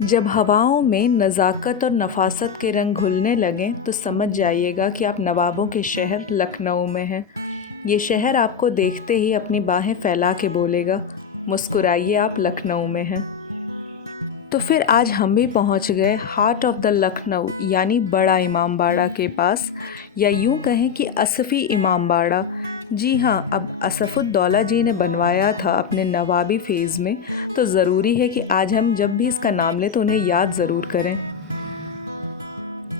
जब हवाओं में नज़ाकत और नफासत के रंग घुलने लगें तो समझ जाइएगा कि आप नवाबों के शहर लखनऊ में हैं। ये शहर आपको देखते ही अपनी बाहें फैला के बोलेगा, मुस्कुराइए, आप लखनऊ में हैं। तो फिर आज हम भी पहुंच गए हार्ट ऑफ द लखनऊ यानी बड़ा इमामबाड़ा के पास, या यूं कहें कि असफ़ी इमामबाड़ा। जी हाँ, अब असफ़ुद्दौला जी ने बनवाया था अपने नवाबी फ़ेज़ में, तो ज़रूरी है कि आज हम जब भी इसका नाम लें तो उन्हें याद ज़रूर करें।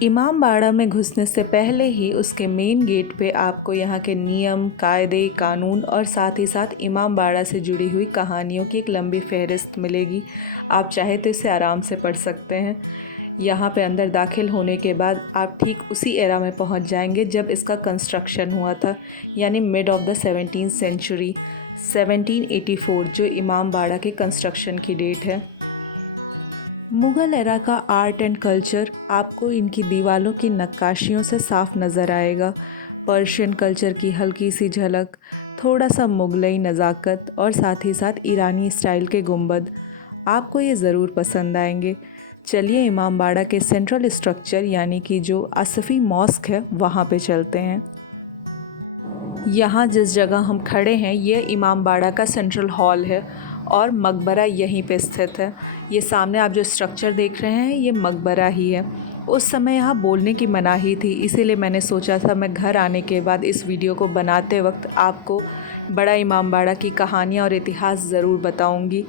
इमामबाड़ा में घुसने से पहले ही उसके मेन गेट पे आपको यहाँ के नियम, कायदे, कानून और साथ ही साथ इमामबाड़ा से जुड़ी हुई कहानियों की एक लंबी फ़हरिस्त मिलेगी। आप चाहे तो इसे आराम से पढ़ सकते हैं। यहाँ पे अंदर दाखिल होने के बाद आप ठीक उसी एरा में पहुँच जाएंगे जब इसका कंस्ट्रक्शन हुआ था, यानी mid of the 17th century 1784, जो इमामबाड़ा के कंस्ट्रक्शन की डेट है। मुग़ल एरा का आर्ट एंड कल्चर आपको इनकी दीवारों की नक्काशियों से साफ नज़र आएगा। पर्शियन कल्चर की हल्की सी झलक, थोड़ा सा मुगलई नज़ाकत और साथ ही साथ ईरानी स्टाइल के गुंबद, आपको ये ज़रूर पसंद आएंगे। चलिए इमामबाड़ा के सेंट्रल स्ट्रक्चर यानी कि जो असफ़ी मॉस्क है वहाँ पे चलते हैं। यहाँ जिस जगह हम खड़े हैं ये इमामबाड़ा का सेंट्रल हॉल है और मकबरा यहीं पे स्थित है। ये सामने आप जो स्ट्रक्चर देख रहे हैं ये मकबरा ही है। उस समय यहाँ बोलने की मनाही थी, इसीलिए मैंने सोचा था मैं घर आने के बाद इस वीडियो को बनाते वक्त आपको बड़ा इमामबाड़ा की कहानियाँ और इतिहास ज़रूर बताऊँगी।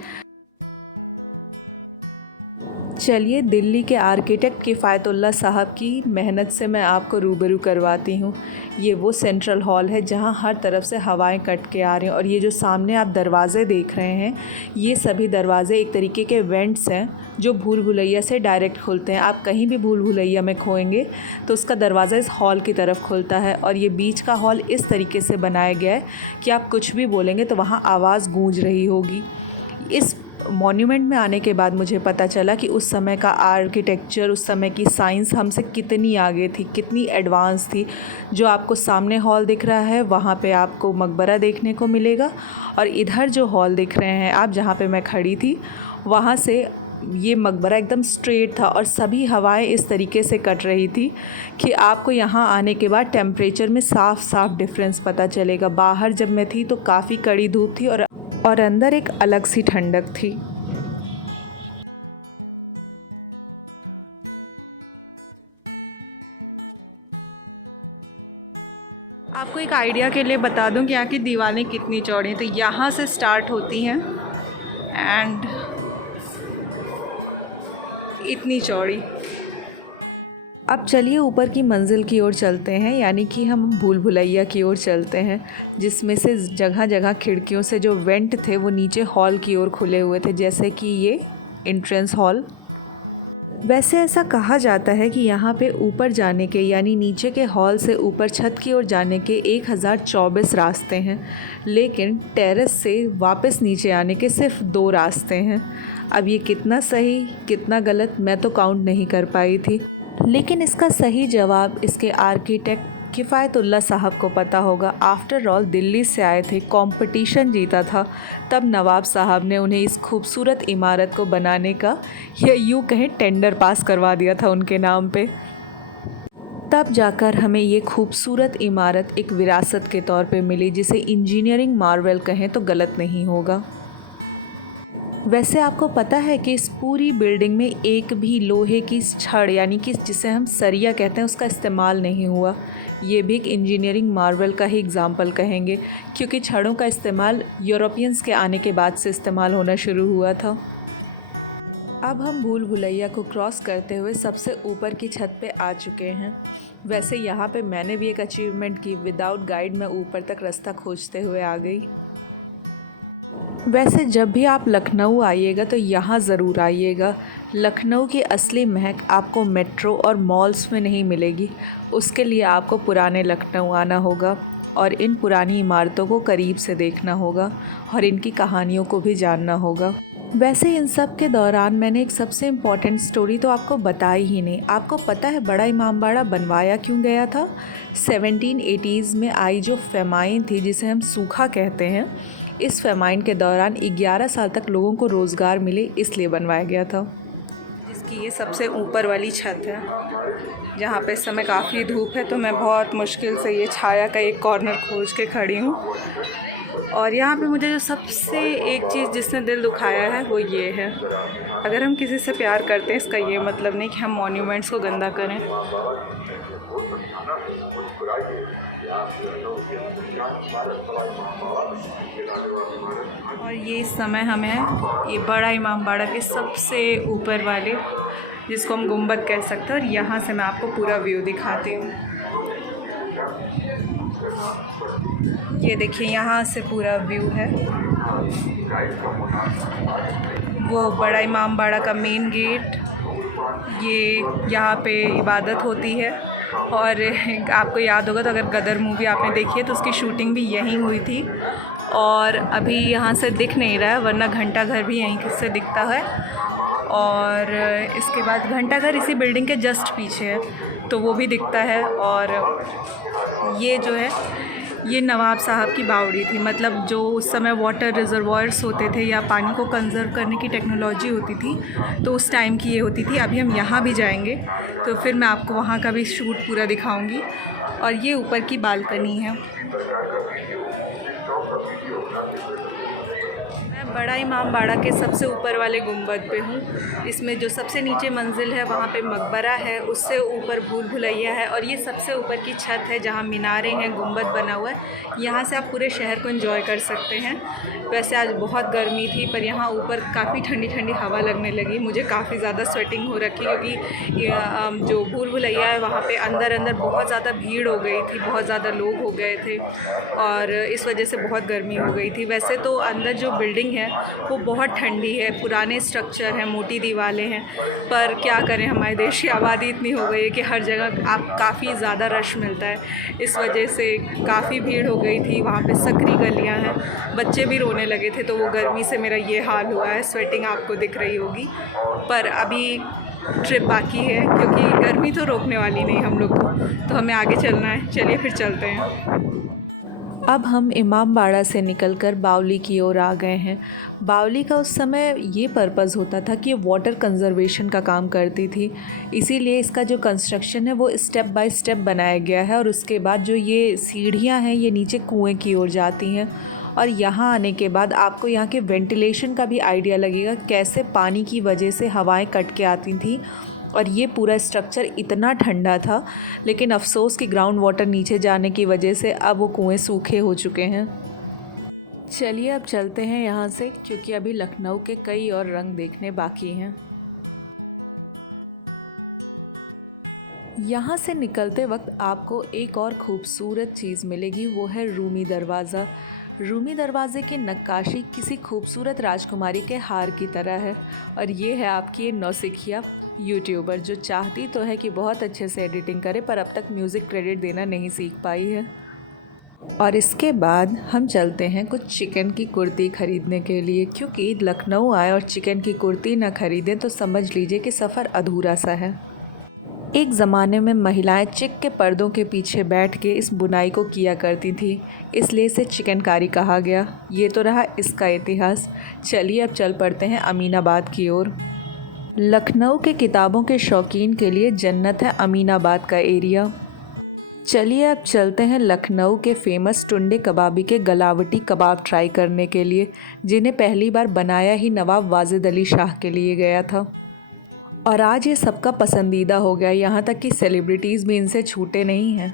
चलिए दिल्ली के आर्किटेक्ट किफ़ायतुल्लाह साहब की मेहनत से मैं आपको रूबरू करवाती हूँ। ये वो सेंट्रल हॉल है जहाँ हर तरफ से हवाएं कट के आ रही हैं, और ये जो सामने आप दरवाज़े देख रहे हैं ये सभी दरवाज़े एक तरीके के वेंट्स हैं जो भूल भुलैया से डायरेक्ट खुलते हैं। आप कहीं भी भूल भुलैया में खोएंगे तो उसका दरवाज़ा इस हॉल की तरफ खुलता है, और ये बीच का हॉल इस तरीके से बनाया गया है कि आप कुछ भी बोलेंगे तो वहाँ आवाज़ गूंज रही होगी। इस मॉन्यूमेंट में आने के बाद मुझे पता चला कि उस समय का आर्किटेक्चर, उस समय की साइंस हमसे कितनी आगे थी, कितनी एडवांस थी। जो आपको सामने हॉल दिख रहा है वहाँ पे आपको मकबरा देखने को मिलेगा, और इधर जो हॉल दिख रहे हैं आप, जहाँ पे मैं खड़ी थी, वहाँ से ये मकबरा एकदम स्ट्रेट था और सभी हवाएं इस तरीके से कट रही थी कि आपको यहाँ आने के बाद टेम्परेचर में साफ़ साफ़ डिफरेंस पता चलेगा। बाहर जब मैं थी तो काफ़ी कड़ी धूप थी और अंदर एक अलग सी ठंडक थी। आपको एक आइडिया के लिए बता दूं कि यहाँ की दीवारें कितनी चौड़ी हैं। तो यहाँ से स्टार्ट होती हैं एंड इतनी चौड़ी। अब चलिए ऊपर की मंजिल की ओर चलते हैं, यानी कि हम भूल भुलैया की ओर चलते हैं, जिसमें से जगह जगह खिड़कियों से जो वेंट थे वो नीचे हॉल की ओर खुले हुए थे, जैसे कि ये एंट्रेंस हॉल। वैसे ऐसा कहा जाता है कि यहाँ पे ऊपर जाने के, यानी नीचे के हॉल से ऊपर छत की ओर जाने के 1024 रास्ते हैं, लेकिन टेरेस से वापस नीचे आने के सिर्फ 2 रास्ते हैं। अब ये कितना सही कितना गलत मैं तो काउंट नहीं कर पाई थी, लेकिन इसका सही जवाब इसके आर्किटेक्ट किफ़ायतुल्लाह साहब को पता होगा। आफ्टर ऑल दिल्ली से आए थे, कंपटीशन जीता था, तब नवाब साहब ने उन्हें इस खूबसूरत इमारत को बनाने का, या यूँ कहें टेंडर पास करवा दिया था उनके नाम पे। तब जाकर हमें ये खूबसूरत इमारत एक विरासत के तौर पे मिली, जिसे इंजीनियरिंग मार्वेल कहें तो गलत नहीं होगा। वैसे आपको पता है कि इस पूरी बिल्डिंग में एक भी लोहे की छड़, यानी कि जिसे हम सरिया कहते हैं, उसका इस्तेमाल नहीं हुआ। ये भी एक इंजीनियरिंग मार्वल का ही एग्जाम्पल कहेंगे, क्योंकि छड़ों का इस्तेमाल यूरोपियंस के आने के बाद से इस्तेमाल होना शुरू हुआ था। अब हम भूल भुलैया को क्रॉस करते हुए सबसे ऊपर की छत पे आ चुके हैं। वैसे यहाँ पे मैंने भी एक अचीवमेंट की, विदाउट गाइड मैं ऊपर तक रास्ता खोजते हुए आ गई। वैसे जब भी आप लखनऊ आइएगा तो यहाँ ज़रूर आइएगा। लखनऊ की असली महक आपको मेट्रो और मॉल्स में नहीं मिलेगी, उसके लिए आपको पुराने लखनऊ आना होगा और इन पुरानी इमारतों को करीब से देखना होगा और इनकी कहानियों को भी जानना होगा। वैसे इन सब के दौरान मैंने एक सबसे इम्पॉर्टेंट स्टोरी तो आपको बताई ही नहीं। आपको पता है बड़ा इमामबाड़ा बनवाया क्यों गया था? 1780s में आई जो फेमाइन थी, जिसे हम सूखा कहते हैं, इस फेमाइन के दौरान 11 साल तक लोगों को रोज़गार मिले, इसलिए बनवाया गया था। जिसकी ये सबसे ऊपर वाली छत है, जहाँ पे इस समय काफ़ी धूप है, तो मैं बहुत मुश्किल से ये छाया का एक कॉर्नर खोज के खड़ी हूँ। और यहाँ पे मुझे जो सबसे एक चीज़ जिसने दिल दुखाया है वो ये है, अगर हम किसी से प्यार करते हैं इसका ये मतलब नहीं कि हम मॉन्यूमेंट्स को गंदा करें। और ये इस समय हमें ये बड़ा इमामबाड़ा के सबसे ऊपर वाले, जिसको हम गुंबद कह सकते हैं, और यहाँ से मैं आपको पूरा व्यू दिखाती हूँ। ये देखिए यहाँ से पूरा व्यू है, वो बड़ा इमामबाड़ा का मेन गेट, ये यहाँ पे इबादत होती है। और आपको याद होगा तो अगर गदर मूवी आपने देखी है तो उसकी शूटिंग भी यहीं हुई थी, और अभी यहाँ से दिख नहीं रहा है, वरना घंटा घर भी यहीं से दिखता है। और इसके बाद घंटा घर इसी बिल्डिंग के जस्ट पीछे है, तो वो भी दिखता है। और ये जो है ये नवाब साहब की बावड़ी थी, मतलब जो उस समय वाटर रिजर्वॉयर्स होते थे या पानी को कंज़र्व करने की टेक्नोलॉजी होती थी, तो उस टाइम की ये होती थी। अभी हम यहाँ भी जाएंगे तो फिर मैं आपको वहाँ का भी शूट पूरा दिखाऊंगी। और ये ऊपर की बालकनी है। मैं बड़ा इमामबाड़ा के सबसे ऊपर वाले गुंबद पे हूँ। इसमें जो सबसे नीचे मंजिल है वहाँ पे मकबरा है, उससे ऊपर भूल भुलैया है, और ये सबसे ऊपर की छत है जहाँ मीनारे हैं, गुंबद बना हुआ है। यहाँ से आप पूरे शहर को एंजॉय कर सकते हैं। वैसे आज बहुत गर्मी थी, पर यहाँ ऊपर काफ़ी ठंडी ठंडी हवा लगने लगी। मुझे काफ़ी ज़्यादा स्वेटिंग हो रखी, क्योंकि जो भूल भुलैया है वहाँ पे अंदर अंदर बहुत ज़्यादा भीड़ हो गई थी, बहुत ज़्यादा लोग हो गए थे, और इस वजह से बहुत गर्मी हो गई थी। वैसे तो अंदर जो बिल्डिंग है वो बहुत ठंडी है, पुराने स्ट्रक्चर हैं, मोटी दीवारें हैं, पर क्या करें, हमारे देश की आबादी इतनी हो गई है कि हर जगह आप काफ़ी ज़्यादा रश मिलता है। इस वजह से काफ़ी भीड़ हो गई थी। वहाँ पे सकरी गलियाँ हैं, बच्चे भी रोने लगे थे, तो वो गर्मी से मेरा ये हाल हुआ है। स्वेटिंग आपको दिख रही होगी, पर अभी ट्रिप बाकी है, क्योंकि गर्मी तो रोकने वाली नहीं हम लोग को, तो हमें आगे चलना है। चलिए फिर चलते हैं। अब हम इमामबाड़ा से निकलकर बावली की ओर आ गए हैं। बावली का उस समय ये पर्पज़ होता था कि ये वाटर कंज़र्वेशन का काम करती थी, इसीलिए इसका जो कंस्ट्रक्शन है वो स्टेप बाय स्टेप बनाया गया है। और उसके बाद जो ये सीढ़ियाँ हैं ये नीचे कुएं की ओर जाती हैं, और यहाँ आने के बाद आपको यहाँ के वेंटिलेशन का भी आइडिया लगेगा, कैसे पानी की वजह से हवाएं कट के आती थी। और ये पूरा स्ट्रक्चर इतना ठंडा था, लेकिन अफ़सोस कि ग्राउंड वाटर नीचे जाने की वजह से अब वो कुएं सूखे हो चुके हैं। चलिए अब चलते हैं यहाँ से, क्योंकि अभी लखनऊ के कई और रंग देखने बाकी हैं। यहाँ से निकलते वक्त आपको एक और खूबसूरत चीज़ मिलेगी, वो है रूमी दरवाज़ा। रूमी दरवाज़े की नक्काशी किसी खूबसूरत राजकुमारी के हार की तरह है। और ये है आपकी नौसिखिया यूट्यूबर, जो चाहती तो है कि बहुत अच्छे से एडिटिंग करे, पर अब तक म्यूज़िक क्रेडिट देना नहीं सीख पाई है। और इसके बाद हम चलते हैं कुछ चिकन की कुर्ती ख़रीदने के लिए, क्योंकि लखनऊ आए और चिकन की कुर्ती ना ख़रीदें तो समझ लीजिए कि सफ़र अधूरा सा है। एक ज़माने में महिलाएं चिक के पर्दों के पीछे बैठ के इस बुनाई को किया करती थी, इसलिए इसे चिकनकारी कहा गया। ये तो रहा इसका इतिहास। चलिए अब चल पड़ते हैं अमीनाबाद की ओर। लखनऊ के किताबों के शौकीन के लिए जन्नत है अमीनाबाद का एरिया। चलिए अब चलते हैं लखनऊ के फेमस टुंडे कबाबी के गलावटी कबाब ट्राई करने के लिए, जिन्हें पहली बार बनाया ही नवाब वाजिद अली शाह के लिए गया था। और आज ये सबका पसंदीदा हो गया, यहाँ तक कि सेलिब्रिटीज़ भी इनसे छूटे नहीं हैं।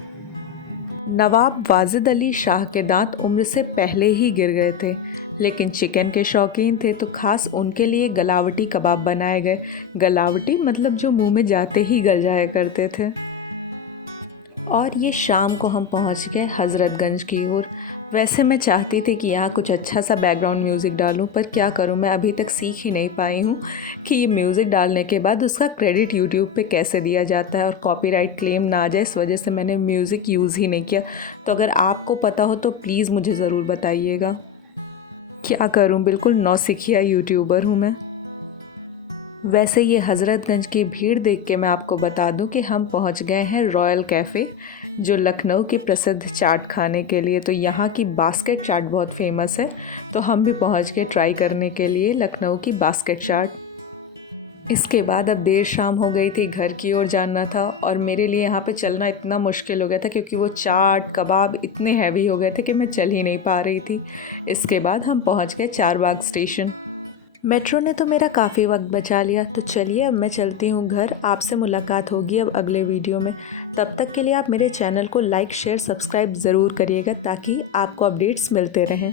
नवाब वाजिद अली शाह के दांत उम्र से पहले ही गिर गए थे, लेकिन चिकन के शौकीन थे, तो ख़ास उनके लिए गलावटी कबाब बनाए गए। गलावटी मतलब जो मुंह में जाते ही गल जाया करते थे। और ये शाम को हम पहुंच गए हज़रतगंज की ओर। वैसे मैं चाहती थी कि यहाँ कुछ अच्छा सा बैकग्राउंड म्यूज़िक डालूं, पर क्या करूं, मैं अभी तक सीख ही नहीं पाई हूँ कि ये म्यूज़िक डालने के बाद उसका क्रेडिट यूट्यूब पे कैसे दिया जाता है और कॉपीराइट क्लेम ना आ जाए। इस वजह से मैंने म्यूज़िक यूज़ ही नहीं किया। तो अगर आपको पता हो तो प्लीज़ मुझे ज़रूर बताइएगा। क्या करूं, बिल्कुल नौसिखिया यूट्यूबर हूं मैं। वैसे ये हज़रतगंज की भीड़ देख के मैं आपको बता दूं कि हम पहुंच गए हैं रॉयल कैफ़े, जो लखनऊ की प्रसिद्ध चाट खाने के लिए। तो यहाँ की बास्केट चाट बहुत फेमस है, तो हम भी पहुंच गए ट्राई करने के लिए लखनऊ की बास्केट चाट। इसके बाद अब देर शाम हो गई थी, घर की ओर जाना था और मेरे लिए यहाँ पे चलना इतना मुश्किल हो गया था क्योंकि वो चाट कबाब इतने हैवी हो गए थे कि मैं चल ही नहीं पा रही थी। इसके बाद हम पहुँच गए चारबाग स्टेशन। मेट्रो ने तो मेरा काफ़ी वक्त बचा लिया, तो चलिए अब मैं चलती हूँ घर। आपसे मुलाकात होगी अब अगले वीडियो में। तब तक के लिए आप मेरे चैनल को लाइक शेयर सब्सक्राइब ज़रूर करिएगा ताकि आपको अपडेट्स मिलते रहें।